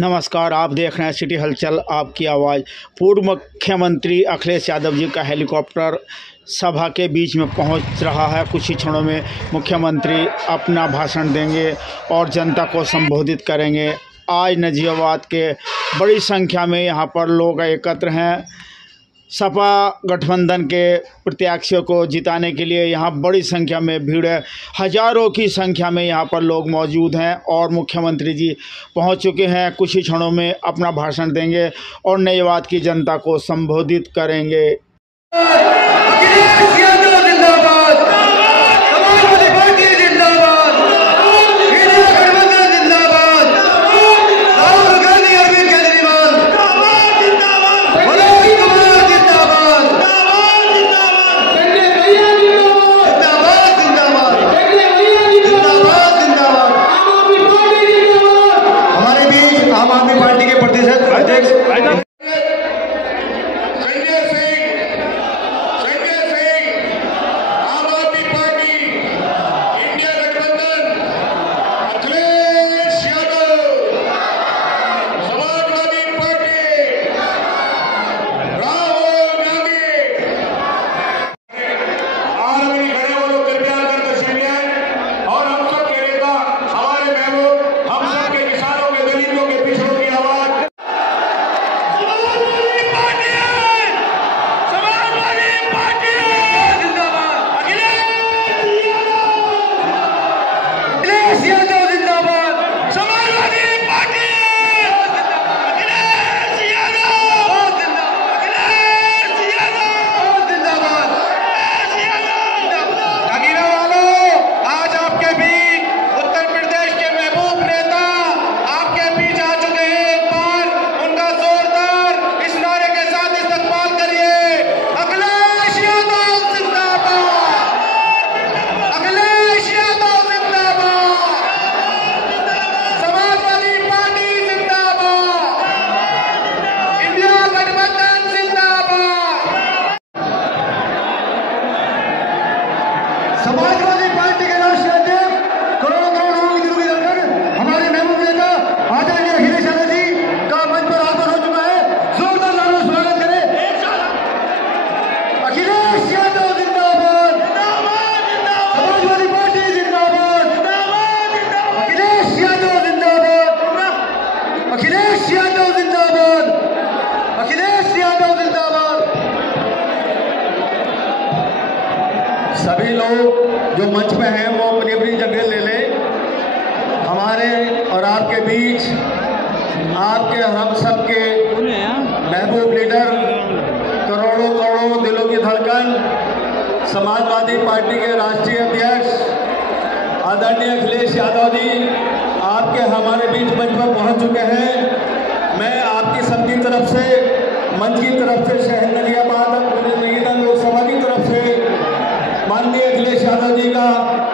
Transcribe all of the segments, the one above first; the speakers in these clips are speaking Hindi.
नमस्कार, आप देख रहे हैं सिटी हलचल, आपकी आवाज़। पूर्व मुख्यमंत्री अखिलेश यादव जी का हेलीकॉप्टर सभा के बीच में पहुंच रहा है। कुछ ही क्षणों में मुख्यमंत्री अपना भाषण देंगे और जनता को संबोधित करेंगे। आज नजीबाबाद के बड़ी संख्या में यहां पर लोग एकत्र हैं। सपा गठबंधन के प्रत्याशियों को जिताने के लिए यहाँ बड़ी संख्या में भीड़ है। हजारों की संख्या में यहाँ पर लोग मौजूद हैं और मुख्यमंत्री जी पहुँच चुके हैं। कुछ ही क्षणों में अपना भाषण देंगे और नजीबाबाद की जनता को संबोधित करेंगे। समाजवादी पार्टी के राष्ट्रीय अध्यक्ष करोड़ों लोगों की दिलों की धड़कन हमारे महबूब नेता आदरणीय अखिलेश यादव जी का मंच पर आगमन हो चुका है। जोरदार तालियों से स्वागत करें। अखिलेश यादव जिंदाबाद, समाजवादी पार्टी जिंदाबाद, अखिलेश यादव जिंदाबाद, अखिलेश यादव जिंदाबाद, अखिलेश यादव जिंदाबाद। सभी लोग जो मंच पे हैं वो अपनी अपनी जगह ले लें। हमारे और आपके बीच आपके हम सब के महबूब लीडर, करोड़ों करोड़ों दिलों की धड़कन, समाजवादी पार्टी के राष्ट्रीय अध्यक्ष आदरणीय अखिलेश यादव जी आपके हमारे बीच मंच पर पहुंच चुके हैं। मैं आपकी सबकी तरफ से, मंच की तरफ से, शहर नजीबाबाद लोकसभा की तरफ से माननीय अखिलेश यादव जी का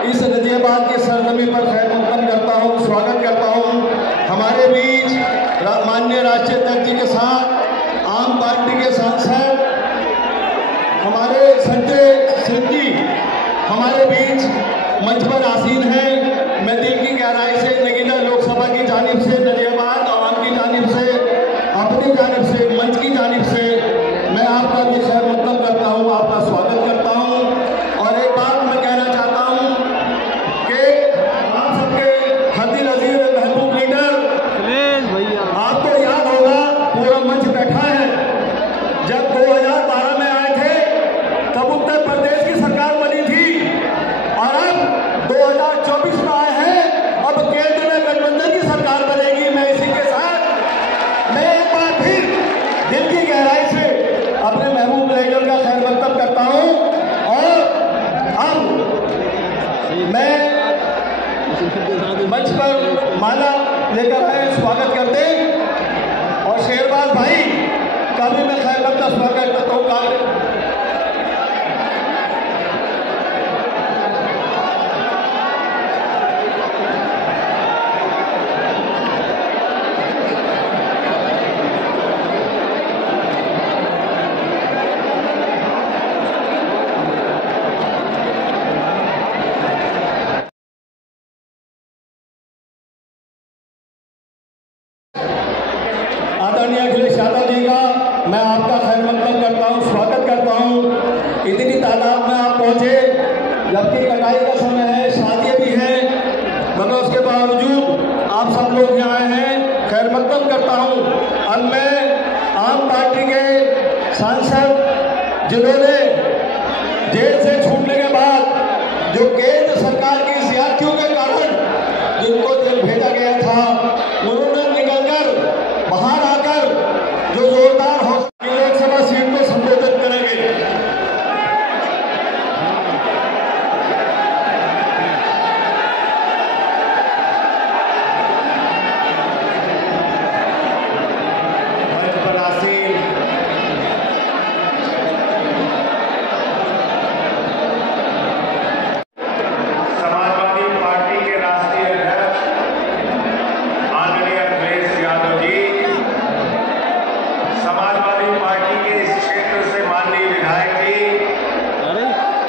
इस नजीबाबाद के सरजमी पर खैर मकदम करता हूँ, स्वागत करता हूँ। हमारे बीच माननीय राष्ट्रीय अध्यक्ष जी के साथ आम पार्टी के सांसद हमारे संजय सिंह जी हमारे बीच मंच पर आसीन हैं। मैं दिल की गहराई से नगीना लोकसभा की जानिब से, नजीबाबाद आवाम की जानिब से, अपनी जानिब से, मंच की जानिब से मैं आपका भी खैर मकदम करता हूँ, आपका स्वागत करता हूँ। और एक बात मैं कहना चाहता हूँ कि आप सबके हदील अजीज महबूब लीडर, आपको याद होगा पूरा मंच बैठा है, जब 2012 में आए थे तब उत्तर प्रदेश की सरकार बनी थी और अब 2024 में आए हैं, अब केंद्र में गठबंधन की सरकार बनेगी। मैं इसी के साथ मैं एक बार फिर दिल की गहराई से अपने महबूब लीडर का खैर मकदम करता हूँ। और अब मैं मंच पर माला लेकर आए, स्वागत करते और शेरबाज भाई का भी मैं खैर मकदम स्वागत करता हूँ। आदरणीय अखिलेश यादव जी का मैं आपका खैर मकदम करता हूँ, स्वागत करता हूँ। इतनी तादाद में आप पहुँचे, जबकि कटाई का समय है, शादी भी है, मगर उसके बावजूद आप सब लोग यहाँ आए हैं, खैर मकदम करता हूँ। अब मैं आम पार्टी के सांसद जिन्होंने जेल से छूटने के बाद जो केंद्र सरकार की ज्यादतियों के कारण जिनको जेल भेजा गया था, उन्होंने निकलकर बाहर आकर जो जोरदार हौसला लोकसभा सीट को संबोधित करेंगे। मंच पर आसीन समाजवादी पार्टी के राष्ट्रीय अध्यक्ष आदरणीय अखिलेश यादव जी, समाजवादी पार्टी के इस क्षेत्र से माननीय विधायक जी,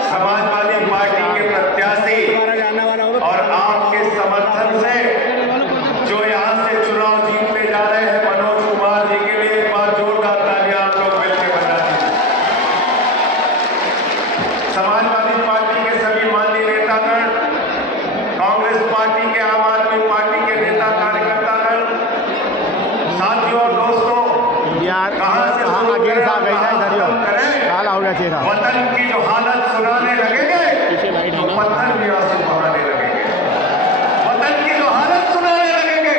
समाजवादी पार्टी के प्रत्याशी और आपके समर्थन से जो यहाँ से चुनाव जीतने जा रहे हैं मनोज कुमार जी के लिए एक बार जोरदार तालियां आप लोग मिलकर बजा दीजिए। समाजवादी पार्टी के सभी माननीय नेतागण, कांग्रेस पार्टी के, आम आदमी पार्टी के नेता कार्यकर्तागण, साथियों और दोस्तों, यार कहां से शुरू गेट करें, आ गई कहां है, खत्म करें? काला हो गया चेहरा। वतन की जो हालत सुनाने लगेंगे तो पत्थर भी आंसू बहाने लगेंगे। वतन की जो हालत सुनाने लगेंगे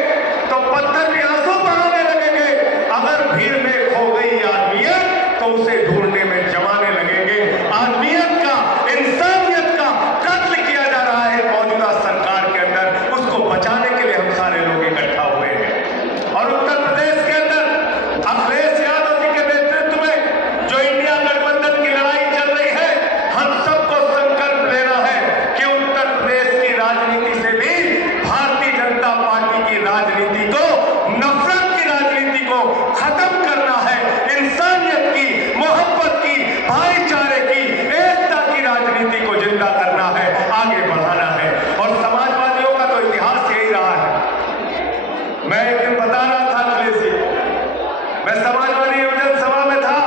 तो पत्थर भी आंसू बहाने लगेंगे। अगर भीड़ में खो गई आदमियत तो उसे ढूंढने में जमाने लगेंगे। आदमियत का, इंसानियत का कत्ल किया जा रहा है मौजूदा सरकार के अंदर, उसको बचाने के लिए हम सारे लोग इकट्ठा हुए हैं। और उत्तर प्रदेश के अंदर अखिलेश यादव जी के नेतृत्व में जो इंडिया गठबंधन की लड़ाई चल रही है, हम सबको संकल्प लेना है कि उत्तर प्रदेश की राजनीति से भी भारतीय जनता पार्टी की राजनीति को, नफरत की राजनीति को खत्म करना है। इंसानियत की, मोहब्बत की, भाईचारे की, एकता की राजनीति को जिंदा करना है, आगे बढ़ाना है। और समाजवादियों का तो इतिहास यही रहा है। मैं एक दिन बता रहा था अखिलेश जी, मैं समाजवादी युवजन सभा में था,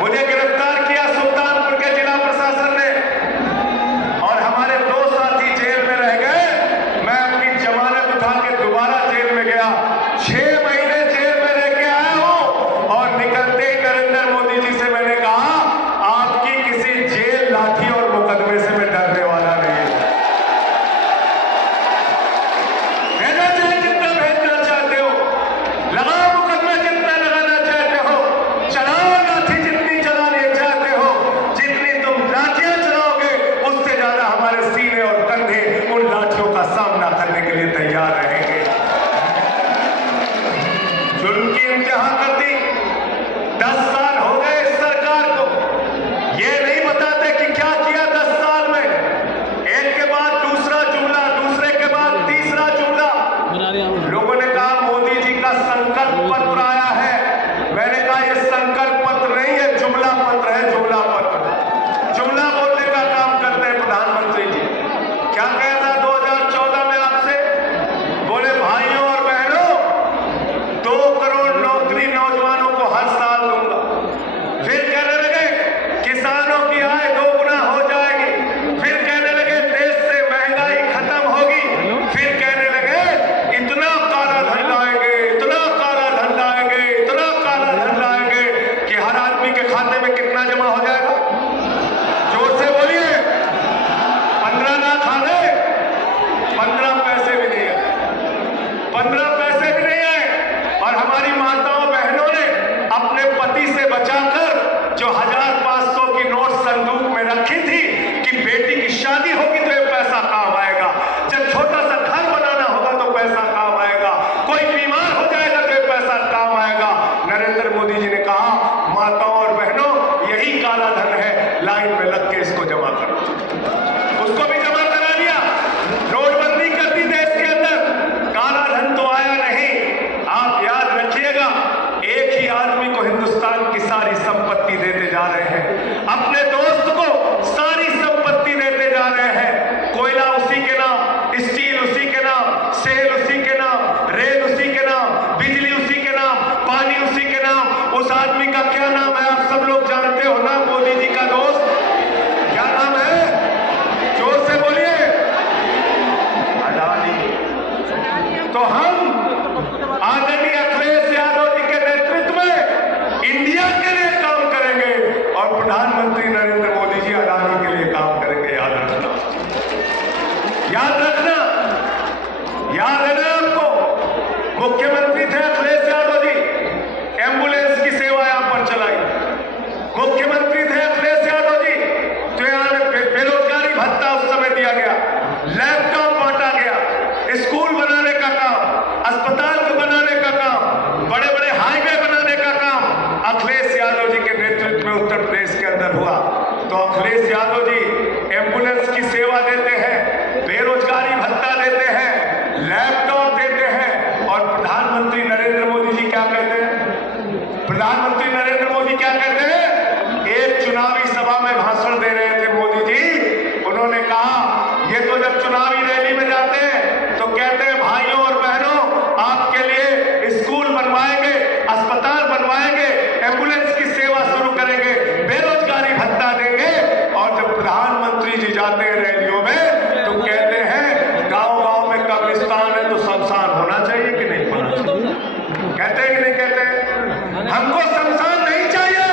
मुझे गिरफ्तार किया सुल्तानपुर के जिला प्रशासन ने और हमारे 2 साथी जेल में रह गए। मैं अपनी जमानत उठा के दोबारा जेल में गया, 6 महीने जेल में रह के आया हूं। और निकलते ही नरेंद्र मोदी जी से मैंने कहा, आपकी किसी जेल, लाठी और मुकदमे से मैं डरने वाला नहीं। भेजना चाहे जितना भेजना चाहते हो, लगाओ मुकदमा जितना लगाना चाहते हो, चलाओ लाठी जितनी चलानी चाहते हो। जितनी तुम लाठियां चलाओगे उससे ज्यादा हमारे सीने और कंधे उन लाठियों का सामना करने के लिए तैयार रहेंगे। जुल्म की इंतहा कर दी, 10 साल हो गए इस सरकार को, ये नहीं बताते कि क्या किया 10 साल में। एक के बाद दूसरा जुमला, दूसरे के बाद तीसरा जुमला। लोगों ने कहा मोदी जी का संकल्प पत्र आया है। मैंने कहा ये संकल्प पत्र नहीं है, जुमला पत्र है, जुमला पत्र। जुमला बोलने का काम करते हैं प्रधानमंत्री जी। क्या कहा था 2014 में आपसे? बोले भाइयों और बहनों, 2 करोड़ नौकरी नौजवानों को हर साल दूंगा। फिर कहने लगे किसानों की आय 2 गुना हो जाएगी। फिर कहने लगे देश से महंगाई खत्म होगी। फिर कहने लगे इतना काला धन लाएंगे, इतना काला धन लाएंगे, इतना काला धन लाएंगे कि हर आदमी के खाते में कितना जमा हो जाएगा? जोर से बोलिए। 15 लाख आ गए, 15 पैसे भी नहीं आए, 15 पैसे भी नहीं आए। और हमारी माताओं बहनों ने अपने पति से बचाकर जो 1500 की नोट संदूक में रखी थी कि बेटी की शादी होगी तो ये पैसा काम आएगा, जब छोटा सा घर बनाना होगा तो पैसा काम आएगा, कोई बीमार हो जाएगा तो ये पैसा काम आएगा। नरेंद्र मोदी जी ने कहा माताओं और बहनों, यही काला धन है, लाइन में लग के इसको जमा करो। उसको भी जमा करा दिया। नोटबंदी कर दी देश के अंदर, काला धन तो आया नहीं। आप याद रखिएगा, एक ही आदमी को हिंदुस्तान की सारी संपत्ति देते जा रहे हैं, अपने दोस्त को सारी संपत्ति देते जा रहे हैं। कोयला उसी के नाम, स्टील उसी के नाम, सेल उसी के नाम, रेल उसी के नाम, बिजली उसी के नाम, तो हम आदरणीय अखिलेश यादव जी के नेतृत्व में इंडिया के लिए काम करेंगे और प्रधानमंत्री नरेंद्र मोदी जी अडानी के लिए काम करेंगे। याद रखना, याद रखना, याद है ना आपको, मुख्यमंत्री थे अखिलेश यादव जी, एम्बुलेंस की सेवा यहां पर चलाई। मुख्यमंत्री थे अखिलेश यादव जी, तो यहां बेरोजगारी भत्ता उस समय दिया गया, लैपटॉप बांटा गया, स्कूल बनाने का काम, अस्पताल बनाने का काम, बड़े बड़े हाईवे बनाने का काम अखिलेश यादव जी के नेतृत्व में उत्तर प्रदेश के अंदर हुआ। तो अखिलेश यादव जी एम्बुलेंस की सेवा देते हैं, बेरोजगारी भत्ता देते हैं, लैपटॉप देते हैं, और प्रधानमंत्री नरेंद्र मोदी जी क्या कहते हैं? प्रधानमंत्री नरेंद्र मोदी क्या कहते हैं? एक चुनावी सभा में भाषण दे रहे थे मोदी जी, उन्होंने कहा ये तो जब चुनावी रैली में जाते हैं तो कहते हैं भाइयों और बहनों आपके लिए स्कूल बनवाएंगे, अस्पताल बनवाएंगे, एम्बुलेंस की सेवा शुरू करेंगे, बेरोजगारी भत्ता देंगे, और जब प्रधानमंत्री जी जाते हैं रैलियों में तो कहते हैं गांव-गांव में कब्रिस्तान है तो शमशान होना चाहिए कि नहीं होना चाहिए? कहते हैं कि नहीं कहते? हमको शमशान नहीं चाहिए,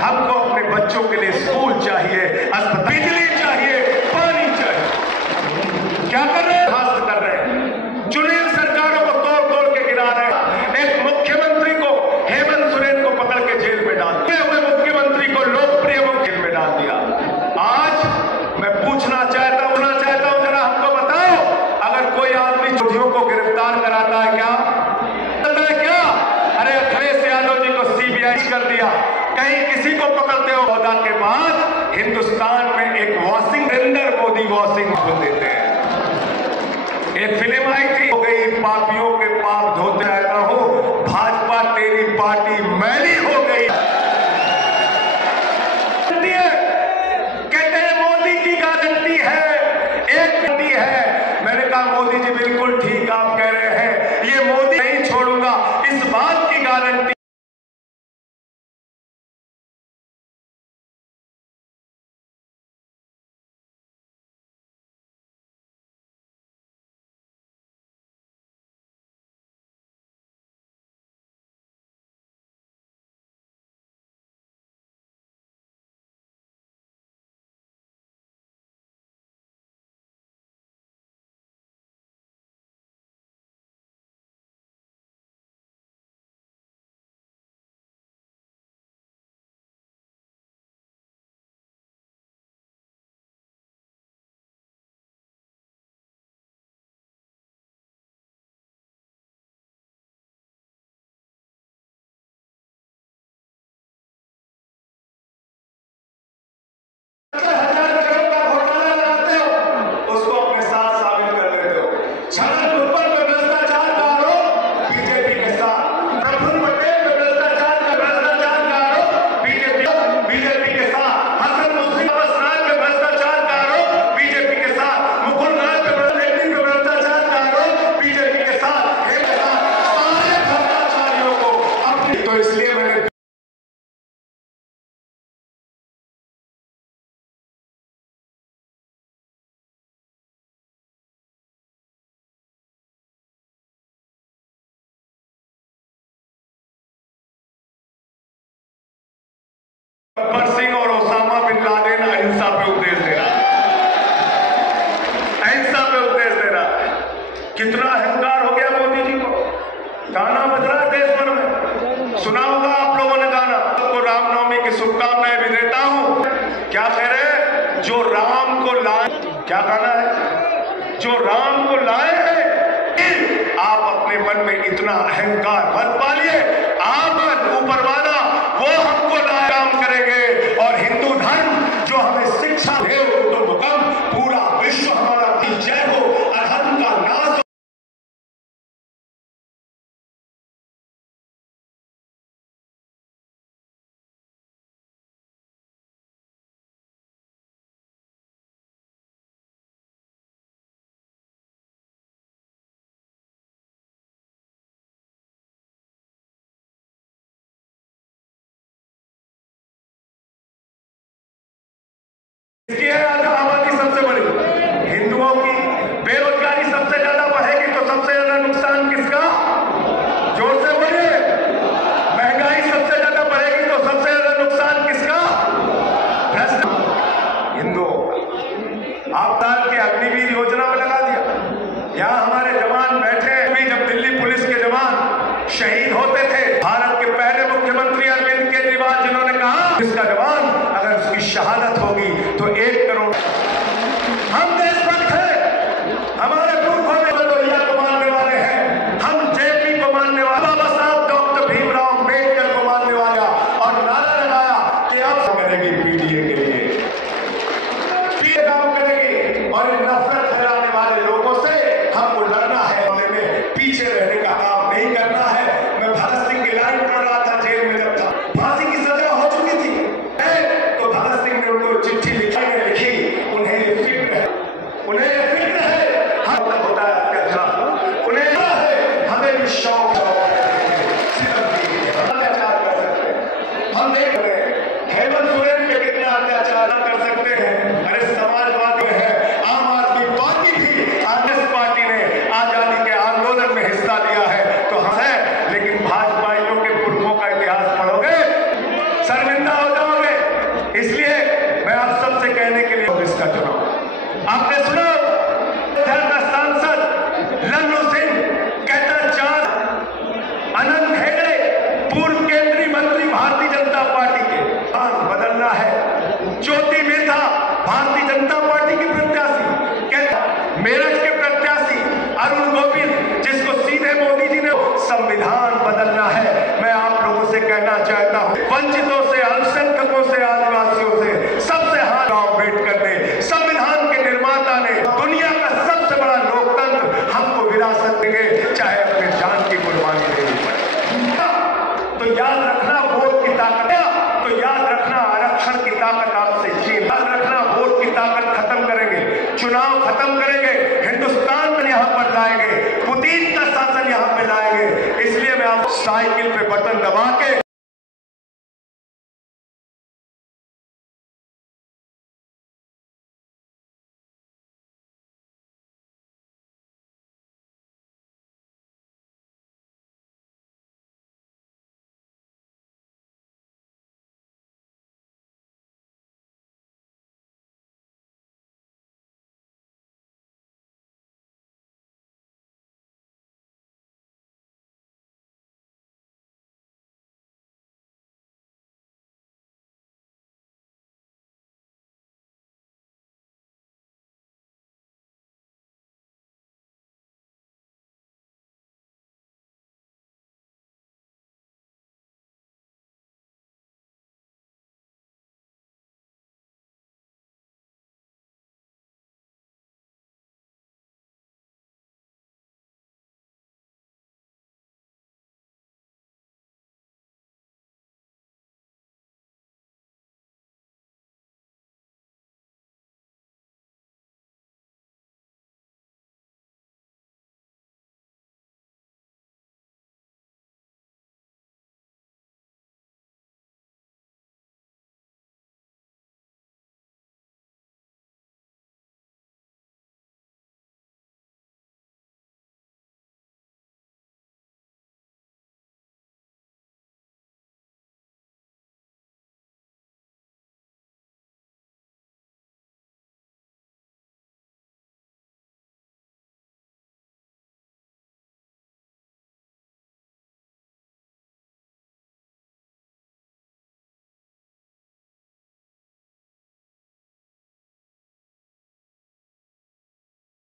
हमको अपने बच्चों के लिए स्कूल चाहिए, अस्पताल, बिजली चाहिए, पानी चाहिए। क्या कर रहे हैं? हासिल कर रहे हैं, चुनिंदा सरकारों को तोड़ तोड़ के गिरा रहे हैं। एक मुख्यमंत्री को, हेमंत सोरेन को पकड़ के जेल में डाल दिया, मुख्यमंत्री को लोकप्रिय जेल में डाल दिया। आज मैं पूछना चाहता हूं जरा हमको बताओ, अगर कोई आदमी चोटियों को गिरफ्तार कराता है क्या? अरे अखिलेश यादव जी को सीबीआई कर दिया, कहीं किसी को पकड़ते हो होदा के बाद हिंदुस्तान में एक वॉशिंग, नरेंद्र मोदी वॉशिंग को देते हैं। एक फिल्म आई थी, हो गई पापियों के पाप धोते रहता हूं, भाजपा तेरी पार्टी मैली हो गई। कहते हैं मोदी की गारंटी है, एक गारंटी है। मैंने कहा मोदी जी बिल्कुल ठीक आप कह रहे हैं, ये मोदी नहीं छोड़ूंगा, इस बात की गारंटी गब्बर सिंह और ओसामा बिन लादेन अहिंसा पे उपदेश दे रहा है, अहिंसा पे उपदेश दे रहा है। कितना अहंकार हो गया मोदी जी को। गाना बज रहा है देश भर में, सुना होगा आप लोगों ने गाना। आपको रामनवमी की शुभकामनाएं भी देता हूं। क्या कह रहे हैं? जो राम को लाए, क्या गाना है? जो राम को लाए हैं। आप अपने मन में इतना अहंकार मत पालिए, आप ऊपर वाला वो हमको काम करेंगे, और हिंदू धर्म जो हमें शिक्षा दे तो भूकंप पूरा विश्व हमारा जय हो, अधर्म का नाश। इसकी आबादी सबसे बड़ी, हिंदुओं की बेरोजगारी सबसे ज्यादा बढ़ेगी तो सबसे ज्यादा नुकसान शहीद होते थे। भारत के पहले मुख्यमंत्री अरविंद केजरीवाल जिन्होंने कहा इसका जवान अगर उसकी शहादत होगी तो 1 करोड़। हम देशभक्त हैं, हमारे पुरखों ने लोहिया को मानने वाले हैं, हम जेपी को मानने वाले, बाबा साहब डॉक्टर भीमराव अम्बेडकर को मानने वाला और नारा लगाया कि अब करेगी पीडीए के लिए काम करेगी और इन नफरत फैलाने वाले लोगों से हमको लड़ना है, में पीछे रहने का काम नहीं करना है। मैं भगत सिंह की लाइन पढ़ रहा था जेल में जब था, फांसी की सजा हो चुकी थी तो भगत सिंह ने उनको चिट्ठी लिखी, उन्हें ये फिक्र है, हम तक होता है अत्याचार, उन्हें है हमें भी शौक अत्याचार कर सकते हैं। हम देख रहे हैं हेमंत सोरेन पे कितना अत्याचार कर सकते हैं। अरे समाजवादी है, आम आदमी पार्टी थी, कांग्रेस पार्टी ने आजादी के आंदोलन में हिस्सा लिया है तो हम है, लेकिन भाजपाइयों के पुरखों का इतिहास पढ़ोगे शर्मिंदा हो जाओगे। इसलिए मैं आप सबसे कहने के लिए इसका चुनाव आपने सुना का सांसद लल्लू सिंह कहता 4 अनंत हेगड़े पूर्व केंद्रीय मंत्री भारतीय जनता पार्टी के बदलना है। ज्योति मेधा भारतीय जनता पार्टी की प्रत्याशी, कहता मेरठ के प्रत्याशी अरुण गोविंद जिसको सीधे मोदी जी ने संविधान बदलना है। मैं आप लोगों से कहना चाहता हूं वंचितों से, अल्पसंख्यकों से, आदिवासियों से सबसे हाथ अम्बेडकर ने, संविधान के निर्माता ने, दुनिया का सबसे बड़ा लोकतंत्र हमको विरासत देंगे चाहे अपने जान की कुर्बानी देनी पड़े। तो याद रखना वोट की ताकत, तो याद रखना आरक्षण की ताकत आपसे छीन, याद रखना वोट की ताकत खत्म करेंगे, चुनाव खत्म करेंगे, हिंदुस्तान में यहां पर लाएंगे, पुतिन का शासन यहां पे लाएंगे। इसलिए मैं आप साइकिल पे बटन दबा के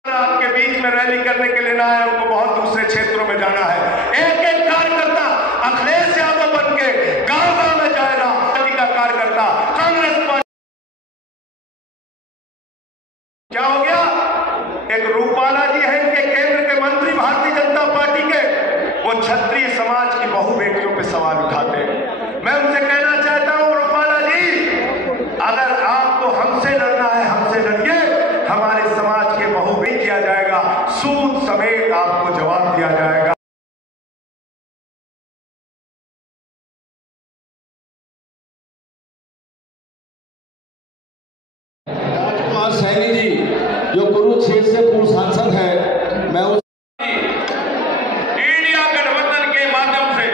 आपके बीच में रैली करने के लिए ना है, उनको बहुत दूसरे क्षेत्रों में जाना है। एक एक कार्यकर्ता अखिलेश यादव बन के गांव-गांव में जाएगा। पार्टी का कार्यकर्ता कांग्रेस पार्टी क्या हो गया? एक रूपाला जी है इनके केंद्र के मंत्री भारतीय जनता पार्टी के, वो क्षत्रिय समाज की बहु बेटियों पे सवाल उठाते हैं। मैं उनसे कहना चाहता हूं रूपाला जी, अगर आपको हमसे लड़ना है हमसे लड़िए, हमारे समाज के बहु भी किया जाएगा, सूद समेत आपको जवाब दिया जाएगा। राजकुमार सैनी जी जो कुरुक्षेत्र से पूर्व सांसद है, मैं उस इंडिया गठबंधन के माध्यम से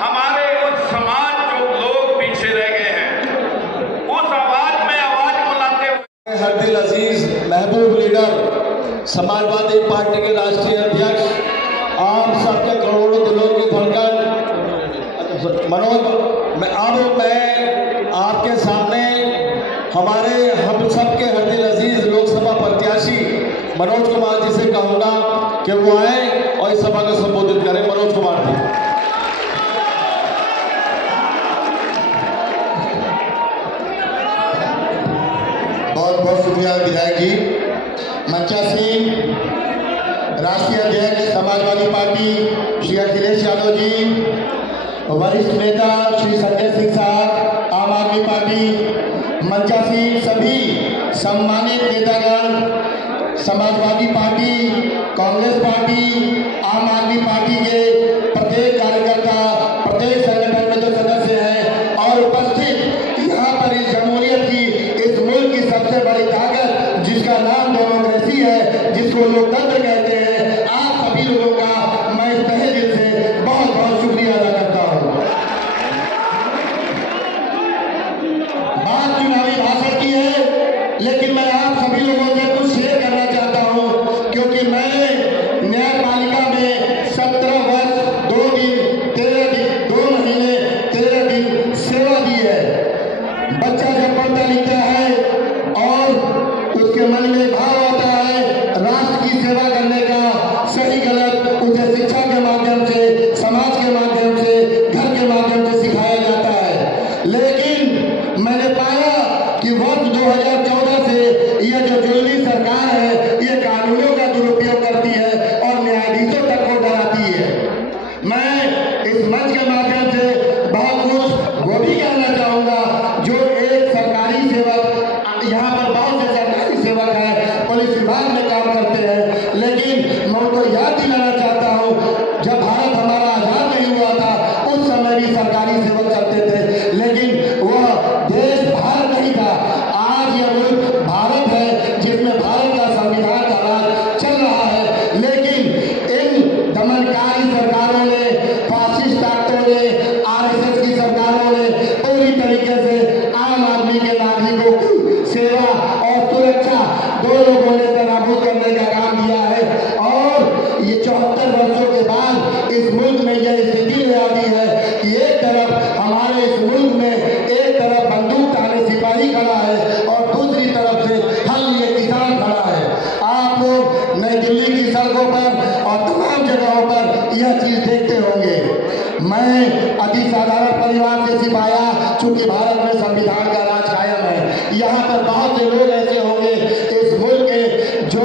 हमारे उस समाज जो लोग पीछे रह गए हैं, उस आवाज में आवाज बुलाते हुए हरदिल अजीज महबूब लीडर, समाजवादी पार्टी के राष्ट्रीय अध्यक्ष, आम सबके करोड़ों दिलों की हमारे हम सबके हृदय अजीज लोकसभा प्रत्याशी मनोज कुमार जी से कहूँगा कि वो आए और इस सभा को संबोधित करें। मनोज कुमार जी। बहुत बहुत शुक्रिया विधायक जी। मंचा सिंह, राष्ट्रीय अध्यक्ष समाजवादी पार्टी श्री अखिलेश यादव जी, वरिष्ठ नेता श्री संजय सिंह साहब आम आदमी पार्टी, मंचा सिंह, सभी सम्मानित नेतागण, समाजवादी पार्टी, कांग्रेस पार्टी, आम आदमी पार्टी के प्रत्येक कार्यकर्ता, प्रत्येक संगठन में जो सदस्य हैं और उपस्थित यहाँ पर इस जमहूरियत की, इस मुल्क की सबसे बड़ी ताकत जिसका नाम डेमोक्रेसी है, जिसको लोकतंत्र कहते हैं, आप सभी लोगों का मैं इस तहे दिल से बहुत बहुत शुक्रिया अदा करता हूँ। बात चुनावी भाषण की है, लेकिन मैं आप सभी लोगों से कुछ शेयर करना चाहता हूँ, क्योंकि मैंने न्यायपालिका में 17 वर्ष 2 दिन 13 दिन 2 महीने 13 दिन सेवा दी है। बच्चा जब पढ़ता लिखता है और उसके मन में भाव आता है राष्ट्र की सेवा करने का, सही गलत उसे शिक्षा के माध्यम से, समाज के माध्यम से, घर के माध्यम से सिखाया जाता है। लेकिन मैंने पाया कि वर्ष 2014 से यह जो जुल्मी सरकार है, ये कानूनों का दुरुपयोग करती है और न्यायाधीशों तक को डराती है। मैं इस मंच के माध्यम से बहुत कुछ वो भी कहना चाहूँगा जो एक सरकारी सेवक, यहाँ पर बहुत से सरकारी सेवक हैं, पुलिस विभाग में काम करते हैं, लेकिन मैं उनको याद दिलाना चाहता हूँ, जब भारत हमारा आज़ाद नहीं हुआ था उस समय भी सरकारी सेवक करते थे, लेकिन वह देश भारत नहीं था। आज यह मुल्क भारत है जिसमें भारत का संविधान का राज चल रहा है, लेकिन इन दमनकारी सरकारों ने, फासिस्ट ताकतों ने, RSS की सरकारों ने पूरी तरीके से आम आदमी के नागरिकों की सेवा और सुरक्षा दोनों को नाबूद करने का काम किया है। और ये 74 वर्षों के बाद इस मुल्क में यह स्थिति आ दी है कि एक तरफ हमारे इस मुल्क में एक तरफ बंदूक ताने सिपाही खड़ा है और दूसरी तरफ से हम ये किसान खड़ा है। आप लोग नई दिल्ली की सड़कों पर और तमाम जगहों पर यह चीज देखते होंगे। मैं अति साधारण परिवार से सिपाया, चूंकि भारत में संविधान का राज कायम है। यहाँ पर बहुत से लोग ऐसे होंगे इस मुल्क के जो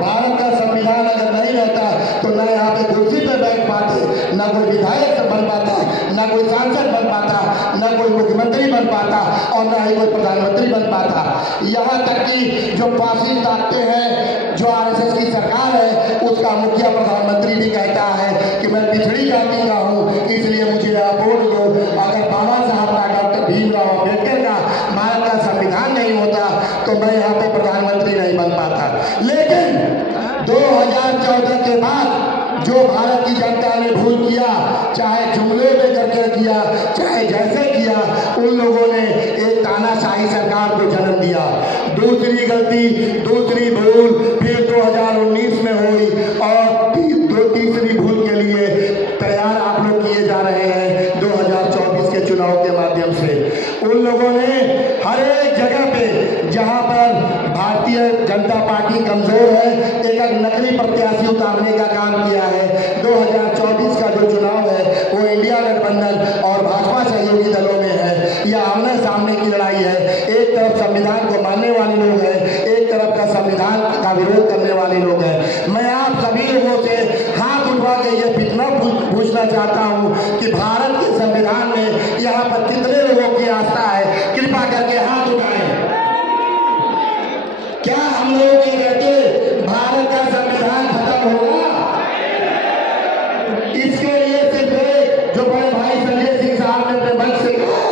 भारत का संविधान अगर नहीं रहता तो न यहाँ पे कुर्सी पे बैठ पाते, न कोई विधायक बन पाता, न कोई सांसद बन पाता, न कोई मुख्यमंत्री बन पाता और न ही कोई प्रधानमंत्री बन पाता। यहाँ तक कि जो फासिस्ट ताकतें हैं, जो RSS की सरकार है, उसका मुखिया प्रधानमंत्री भी कहता है कि मैं पिछड़ी जाति का हूँ, इसलिए मुझे आप वोट दो। अगर बाबा साहब का, डॉक्टर भीमराव अम्बेडकर का भारत का संविधान नहीं होता तो मैं यहाँ पे प्रधानमंत्री नहीं बन पाता। लेकिन 2014 के बाद जो भारत की जनता ने भूल किया, चाहे जुमले में करके किया, चाहे जैसे किया, उन लोगों ने एक तानाशाही सरकार को जन्म दिया। दूसरी गलती, दूसरी भूल फिर 2019 में हुई और तीसरी भूल के लिए तैयार आप लोग किए जा रहे हैं 2024 के चुनाव के माध्यम से। उन लोगों ने हर एक जगह पे जहां पर भारतीय जनता पार्टी कमजोर है, एक नकली प्रत्याशी उतारने का काम किया है। 2024 का जो चुनाव है वो इंडिया गठबंधन और भाजपा सहयोगी दलों में है। यह आमने सामने की लड़ाई है। एक तरफ संविधान को मानने वाले लोग हैं, एक तरफ का संविधान का विरोध करने वाले लोग हैं। मैं आप सभी लोगों से हाथ उठवा के ये फितना पूछना चाहता हूँ कि भारत के संविधान में यहाँ पर कितने लोगों की आस्था है? कृपा करके हाथ उठाएं। क्या हम लोग ये कहते भारत का संविधान खत्म होगा? इसके लिए सिर्फ जो बड़े भाई संजय सिंह साहब ने अपने मंच से कहा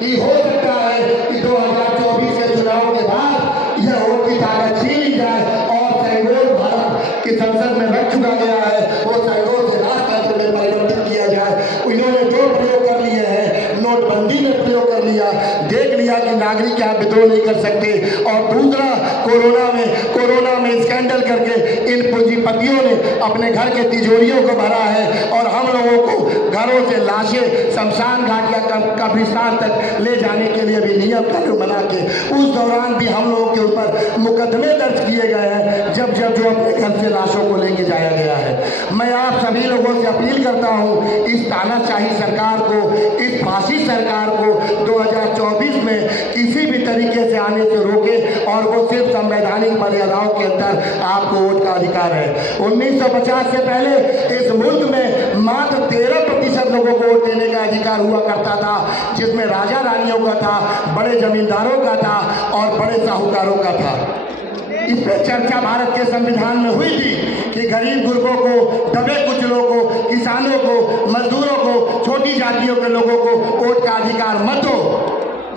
कि हो सकता है कि 2024 के चुनाव के बाद यह वोट की ताकत छीनी जाए और सहयोग भारत की संसद में रख चुका गया है, वो सहयोग से राजतंत्र में परिवर्तित किया जाए। उन्होंने जो प्रयोग कर लिए हैं, नोटबंदी में प्रयोग कर लिया, देख लिया कि नागरिक क्या विद्रोह नहीं कर सकते। और दूसरा कोरोना में स्कैंडल करके इन पूंजीपतियों ने अपने घर के तिजोरियों को भरा है और हम लोगों को घरों से लाशें शमशान घाट या कब्रिस्तान तक ले जाने के लिए भी नियम कानून बना के उस दौरान भी हम लोगों के ऊपर मुकदमे दर्ज किए गए हैं जब जो अपने घर से लाशों को लेके जाया गया है। मैं आप सभी लोगों से अपील करता हूं, इस तानाशाही सरकार को, इस फासिस्ट सरकार को 2024 में किसी भी तरीके से आने से रोके और वो सिर्फ संवैधानिक मर्यादाओं के अंदर आपको वोट का अधिकार है। 1950 से पहले इस मुल्क में मात्र 13% लोगों को वोट देने का अधिकार हुआ करता था, जिसमें राजा रानियों का था, बड़े जमींदारों का था और बड़े साहूकारों का था। इस पर चर्चा भारत के संविधान में हुई थी कि गरीब गुरबों को, दबे कुचलों को, किसानों को, मजदूरों को, छोटी जातियों के लोगों को वोट का अधिकार मत दो,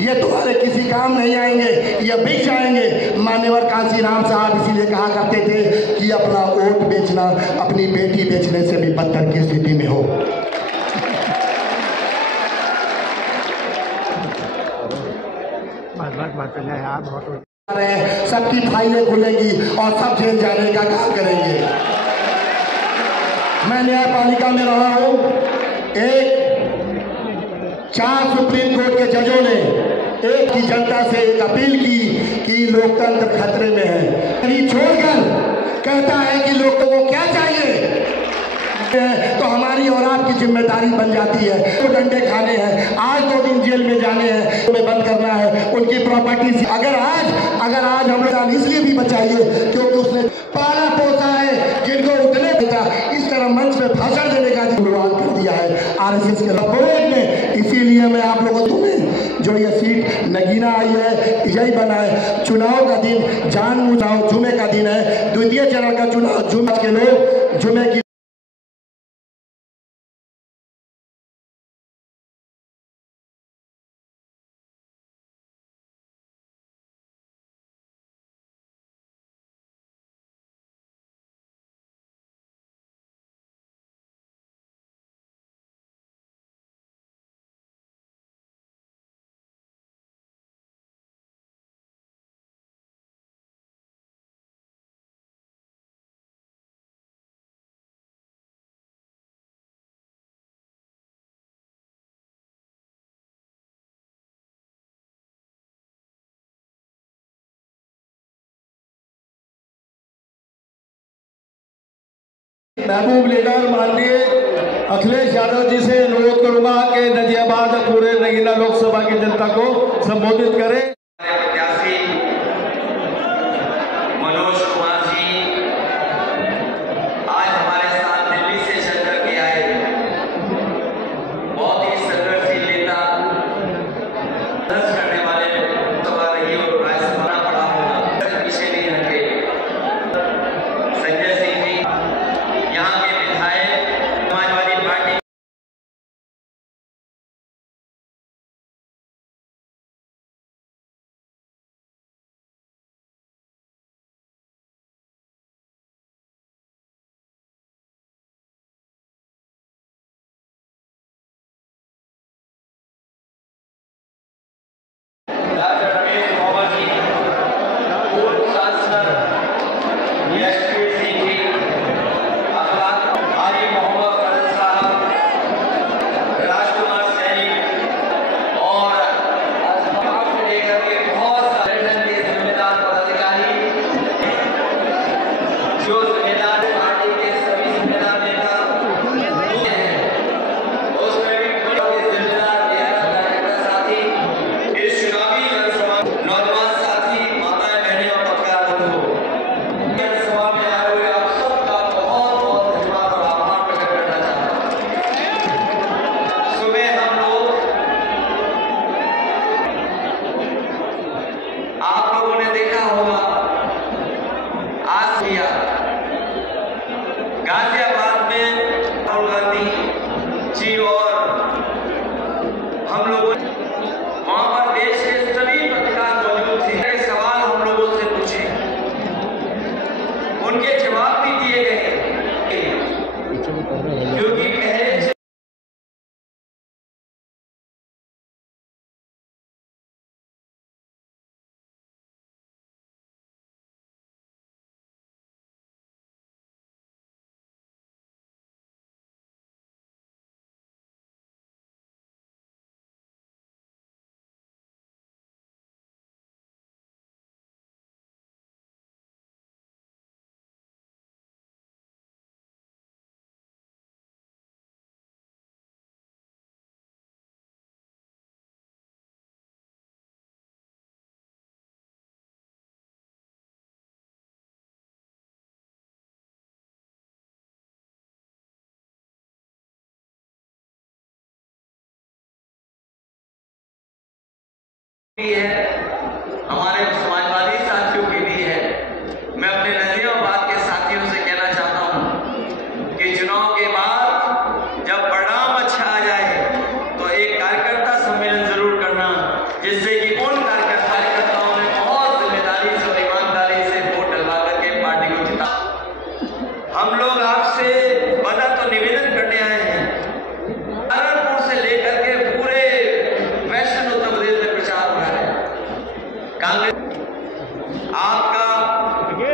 ये तुम्हारे किसी काम नहीं आएंगे, ये बिक जाएंगे। मान्यवर कांशीराम साहब इसीलिए कहा करते थे कि अपना वोट बेचना अपनी बेटी बेचने से भी बदतर की स्थिति में हो। सबकी फाइलें खुलेंगी और सब जेल जाने का काम करेंगे। मैं न्यायपालिका में रहा हूं, 4 सुप्रीम कोर्ट के जजों ने एक की जनता से एक अपील की कि लोकतंत्र खतरे में है। कहीं छोड़कर कहता है कि लोगों को क्या चाहिए, तो हमारी और आपकी जिम्मेदारी बन जाती है। तो डंडे खाने हैं, आज 2 दिन जेल में जाने हैं, तुम्हें बंद करना है उनकी प्रॉपर्टी। अगर आज हम लोग इसलिए भी बचाइए क्योंकि उसने पाला पोसा है जिनको उतने देता, इस तरह मंच में भाषण देने का अनुरोध कर दिया है आरएसएस के बोर्ड ने। इसीलिए मैं आप लोगों तुम्हें जो ये सीट नगीना आई है, यही बना है। चुनाव का दिन जानबूझ जुमे का दिन है, द्वितीय चरण का चुनाव जुमे के लोग जुमे की महबूब लीडर माननीय अखिलेश यादव जी से अनुरोध करूंगा कि नजियाबाद पूरे नगीना लोकसभा की जनता को संबोधित करें। भी है, हमारे समाजवादी साथियों की भी है। मैं अपने नजीराबाद के साथियों से कहना चाहता हूं कि चुनाव के बाद जब परिणाम अच्छा आ जाए तो एक कार्यकर्ता सम्मेलन जरूर करना, जिससे कि उन कार्यकर्ताओं ने बहुत जिम्मेदारी से और ईमानदारी से वोट डलवा करके पार्टी को जिता। हम लोग आपसे बता तो निवेदन करने आए हैं, सहारनपुर से लेकर के पूरे वेस्टर्न उत्तर प्रदेश में प्रचार हो रहा है। कांग्रेस आपका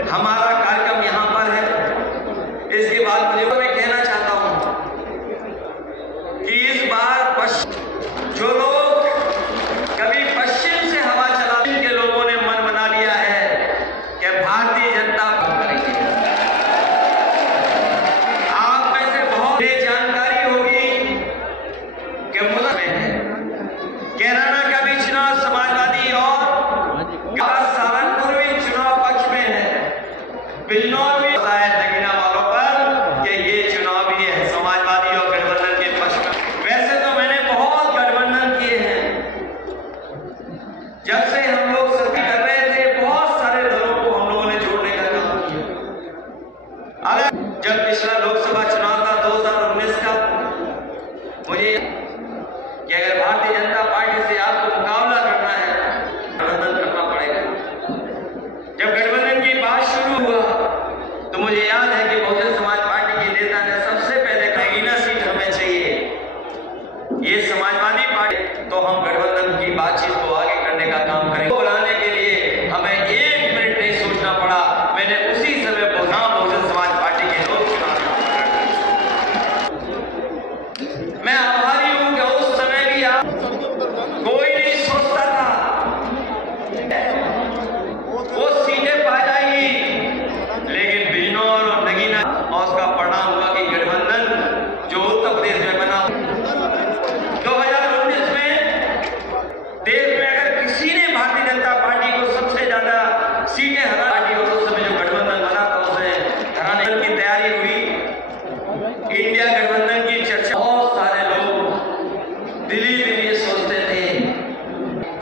हमारा कार्यक्रम यहां पर है। इसके बाद मुझे मैं कहना चाहता हूं कि इस बार जो लोग कभी पश्चिम से हवा चलाने के लोगों ने मन बना लिया है कि भारतीय जनता करेंगे। आप में से बहुत जानकारी होगी कि मुल्क में है कैराना का भी चुनाव समाजवादी और सहारनपुर भी चुनाव पक्ष में है। बिजनौर भी है नगीना वालों पर कि ये चुनाव भी है समाजवादी और गठबंधन के पक्ष में। वैसे तो मैंने बहुत गठबंधन किए हैं। जब से हम लोग सरकार कर रहे थे बहुत सारे दलों को हम लोगों ने जोड़ने का काम किया। अगर जब पिछला लोकसभा चुनाव था 2019 का, मुझे कि अगर भारतीय जनता पार्टी से आपको मुकाबला करना है गठबंधन करना पड़ेगा। जब गठबंधन की बात शुरू हुआ तो मुझे याद है कि बहुजन समाज पार्टी के नेता ने सबसे पहले नगीना सीट हमें चाहिए। ये समाजवादी पार्टी तो हम गठबंधन की बातचीत को आगे करने का काम करेंगे। बुलाने के लिए हमें 1 मिनट नहीं सोचना पड़ा, मैंने उसी समय बहुजन समाज पार्टी के लोग चुनाव। मैं आभारी हूं कि उस समय भी आप कोई नहीं सोचता था वो सीटें पा जाएंगी, लेकिन बिजनौर और नगीना और उसका परिणाम हुआ कि गठबंधन जो उत्तर प्रदेश में बना 2019 में देश में अगर किसी ने भारतीय जनता पार्टी को सबसे ज्यादा सीटें हरा पार्टी हो तो उस समय जो गठबंधन बना था उसे हराने की तैयारी हुई। इंडिया गठबंधन की चर्चा बहुत सारे लोग दिल्ली सोचते थे।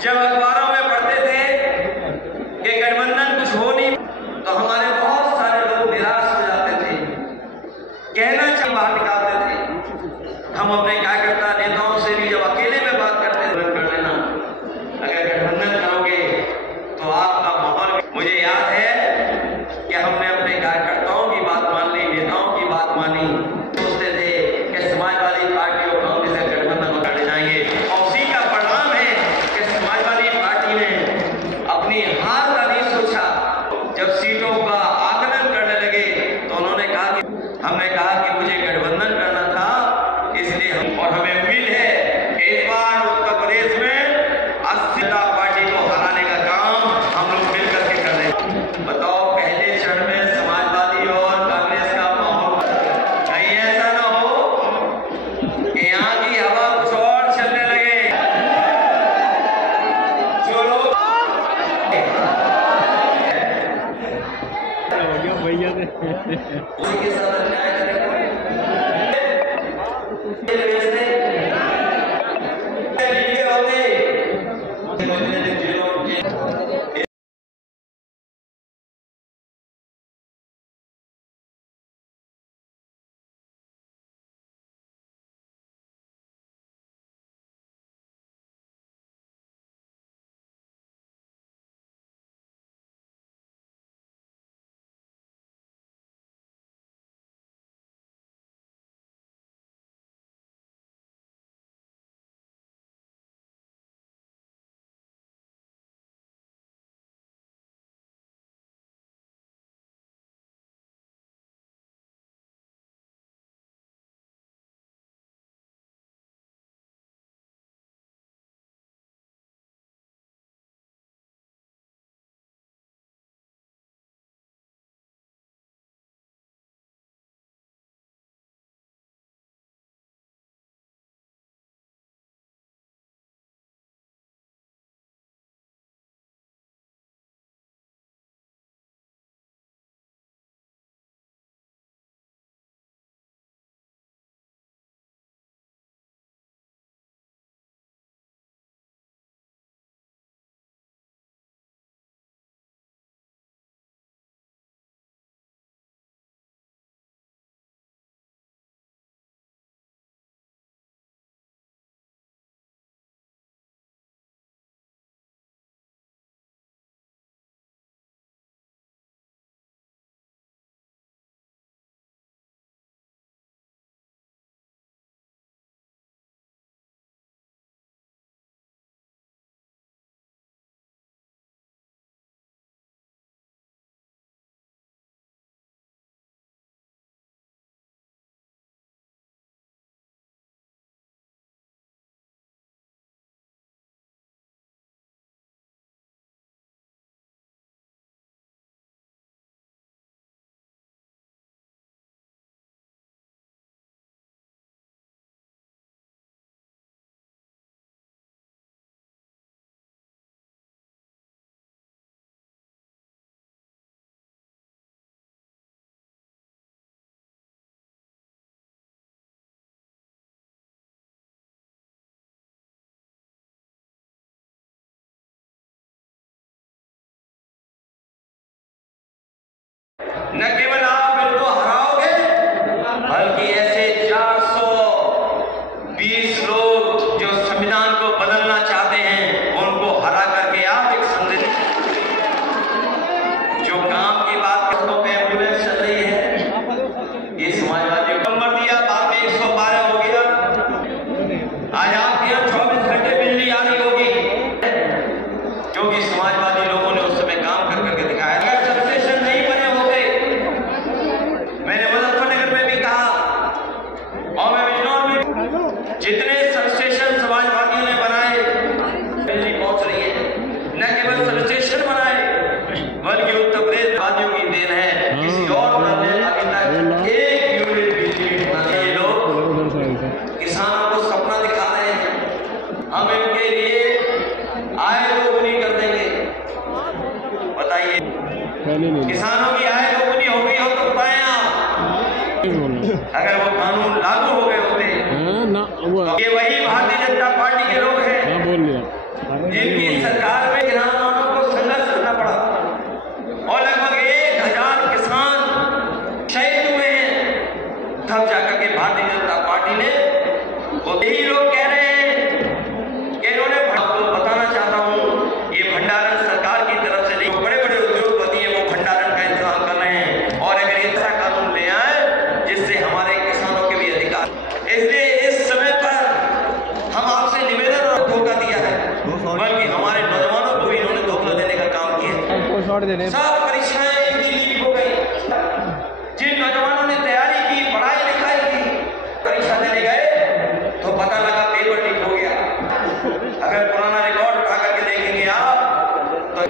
जब अखबारों में पढ़ते थे कि गठबंधन कुछ हो नहीं तो हमारे बहुत सारे लोग निराश हो जाते थे, कहना चाहिए बाहर निकालते थे। हम अपने कार्यकर्ता नेताओं से भी जब अकेले में बात करते थे कर लेना, अगर गठबंधन करोगे तो आपका माहौल। मुझे याद है कि हमने अपने कार्यकर्ताओं की बात मान ली, नेताओं की बात मानी। सोचते थे कि समाजवादी पार्टी और कांग्रेस का गठबंधन कर जाएंगे और उसी का परिणाम है कि समाजवादी पार्टी ने अपनी हार का नहीं सोचा। जब सीटों का आकलन करने लगे तो उन्होंने कहा कि हमने कहा कि मुझे गठबंधन करना था, इसलिए हम और हमें उम्मीद है कि इस बार उत्तर प्रदेश में 80 पार्टी को हराने का काम हम लोग मिलकर के कर रहे हैं। बताओ पहले चरण में समाजवादी और कांग्रेस का माहौल, कहीं ऐसा ना हो कि यहाँ की हवा कुछ और चलने लगे। जो लोग उसी के साथ अन्याय न केवल आप इनको हराओगे बल्कि ऐसे 420 लोग जो संविधान को बदलना चाहते हैं उनको हरा करके आप एक संदेश जो काम की बात करते पे एम्बुलेंस चल रही है ये समाजवादी को नंबर दिया बाद में 112 हो गया। आज आपके यहाँ 24 घंटे बिजली आ रही होगी क्योंकि समाजवादी लोगों ने उस समय काम कर करके दिखाया। अगर सबस्टेशन नहीं बने होते मैंने मुजफ्फरनगर में भी कहा और मैं बिजनौर में जितने सबस्टेशन समाजवादियों ने बनाए बिजली पहुंच रही है। न केवल सबस्टेशन बनाए बल्कि उत्तर प्रदेश वादियों की देन है किसी और ने अभी तक एक यूनिट बिजली बनाने ये लोग किसानों को सपना दिखा रहे हैं। हम इनके लिए आय दोगुनी कर देंगे। बताइए किसानों की आय दोगुनी हो गई हो तो बताएं आप। अगर वो कानून लागू हो गए होते तो ये वही भारतीय जनता पार्टी के लोग हैं जिनकी सरकार में किसानों को संघर्ष करना पड़ा और लगभग 1000 किसान शहीद हुए हैं। तब जाकर के भारतीय जनता पार्टी ने वो यही लोग कह रहे हैं कि इन्होंने आपको बताना चाहता हूँ ये भंडारण सरकार की तरफ से नहीं बड़े बड़े उद्योगपति हैं वो भंडारण का इंतजाम कर रहे हैं और अगर ऐसा कानून ले आए जिससे हमारे किसानों के भी अधिकार। इसलिए इस समय पर हम आपसे निवेदन और धोखा दिया है बल्कि हमारे नौजवानों को भी इन्होंने धोखा देने का काम किया। सब परीक्षाएं इतनी लीक हो गई। जिन नौजवानों ने तैयारी की पढ़ाई लिखाई की परीक्षा देने गए तो पता लगा पेपर लीक हो गया। अगर पुराना रिकॉर्ड उठा करके देखेंगे आप तो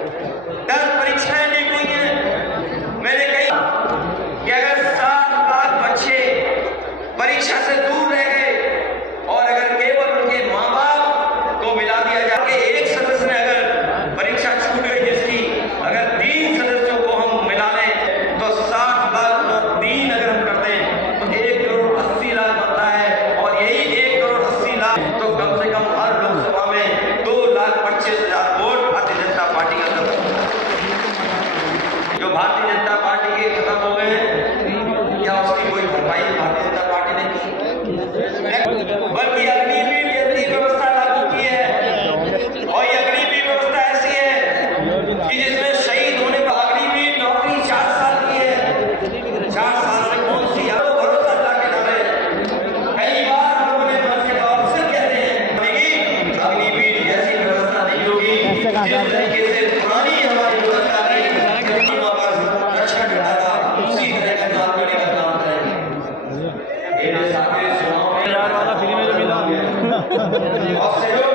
10 परीक्षाएं लीक हुई हैं। मैंने कही कि अगर 7 लाख बच्चे परीक्षा से दूर रह गए और अगर केवल उनके माँ बाप को मिला दिया जाके एक सदस्य ने अगर परीक्षा छूट गई जिसकी अगर 3 सदस्यों को हम मिला लें तो 60 लाख 3 अगर हम करते हैं तो 1,80,00,000 बनता है और यही 1,80,00,000 तो कम से कम हर लोकसभा में 2,25,000 वोट भारतीय जनता पार्टी का दम जो भारतीय जनता पार्टी के खत्म हो गए हैं क्या उसकी कोई भरपाई भारतीय जनता पार्टी ने की बल्कि अग्निवीर यंत्री व्यवस्था लागू की है और ये अग्निवीर व्यवस्था ऐसी है कि जिसमें शहीद होने पर अग्निवीर नौकरी 4 साल की है। 4 साल से कौन सी आपको भरोसा लाके डाले। कई बार लोगों ने मन के तौर से कहते हैं अग्निवीर ऐसी व्यवस्था नहीं होगी जिस तरीके से पुरानी हमारी व्यवस्था रही सीमा पर रक्षा करता था उसी तरह का काम करने का काम करेंगे। ये साथियों चुनाव में और सहयोग